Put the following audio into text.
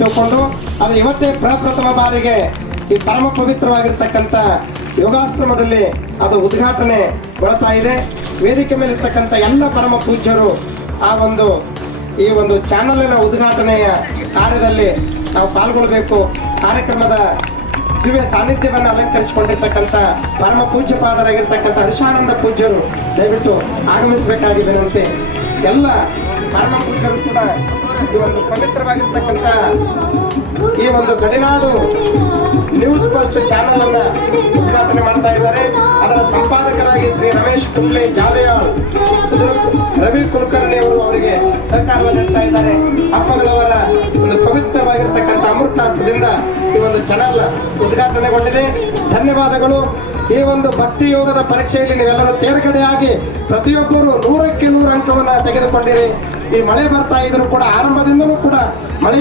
ತಿಳ್ಕೊಂಡು ಅದು ಇವತ್ತೇ ಪ್ರಪ್ರಥಮ ಬಾರಿಗೆ ಈ ಪರಮ ಪವಿತ್ರವಾಗಿರ್ತಕ್ಕಂಥ ಯೋಗಾಶ್ರಮದಲ್ಲಿ ಅದು ಉದ್ಘಾಟನೆ ಬರ್ತಾ ಇದೆ. ವೇದಿಕೆ ಮೇಲೆ ಇರ್ತಕ್ಕಂಥ ಎಲ್ಲ ಪರಮ ಪೂಜ್ಯರು ಆ ಒಂದು, ಈ ಒಂದು ಚಾನಲಿನ ಉದ್ಘಾಟನೆಯ ಕಾರ್ಯದಲ್ಲಿ ನಾವು ಪಾಲ್ಗೊಳ್ಬೇಕು. ಕಾರ್ಯಕ್ರಮದ ದಿವ್ಯ ಸಾನ್ನಿಧ್ಯವನ್ನು ಅಲಂಕರಿಸಿಕೊಂಡಿರ್ತಕ್ಕಂಥ ಪರಮ ಪೂಜ್ಯಪಾದರಾಗಿರ್ತಕ್ಕಂಥ ಹರ್ಷಾನಂದ ಪೂಜ್ಯರು ದಯವಿಟ್ಟು ಆಗಮಿಸಬೇಕಾಗಿ ವಿನಂತಿ. ಎಲ್ಲ ಪರಮ ಕೂಡ ಈ ಒಂದು ಪವಿತ್ರವಾಗಿರ್ತಕ್ಕಂಥ ಈ ಒಂದು ಗಡಿನಾಡು ನ್ಯೂಸ್ ಫಸ್ಟ್ ಚಾನೆಲ್ ಅನ್ನ ಉದ್ಘಾಟನೆ ಮಾಡ್ತಾ ಇದ್ದಾರೆ. ಅದರ ಸಂಪಾದಕರಾಗಿ ಶ್ರೀ ರಮೇಶ್ ಕುಂಬ್ಳೆ ಜಾಲಯಾಳ್ ರವಿ ಕುಲಕರ್ಣಿ ಅವರು ಅವರಿಗೆ ಸಹಕಾರವನ್ನು ನೀಡ್ತಾ ಇದ್ದಾರೆ. ಅಪ್ಪಗಳವರ ಒಂದು ಪವಿತ್ರವಾಗಿರ್ತಕ್ಕಂಥ ಅಮೃತಾಸ್ತ್ರದಿಂದ ಈ ಒಂದು ಚಾನಲ್ ಉದ್ಘಾಟನೆಗೊಂಡಿದೆ. ಧನ್ಯವಾದಗಳು. ಈ ಒಂದು ಭಕ್ತಿ ಯೋಗದ ಪರೀಕ್ಷೆಯಲ್ಲಿ ನೀವೆಲ್ಲರೂ ತೇರ್ಗಡೆಯಾಗಿ ಪ್ರತಿಯೊಬ್ಬರು ನೂರಕ್ಕೆ ನೂರು ಅಂಕವನ್ನು ತೆಗೆದುಕೊಂಡಿರಿ. ಈ ಮಳೆ ಬರ್ತಾ ಇದ್ರು ಕೂಡ, ಆರಂಭದಿಂದಲೂ ಕೂಡ ಮಳೆ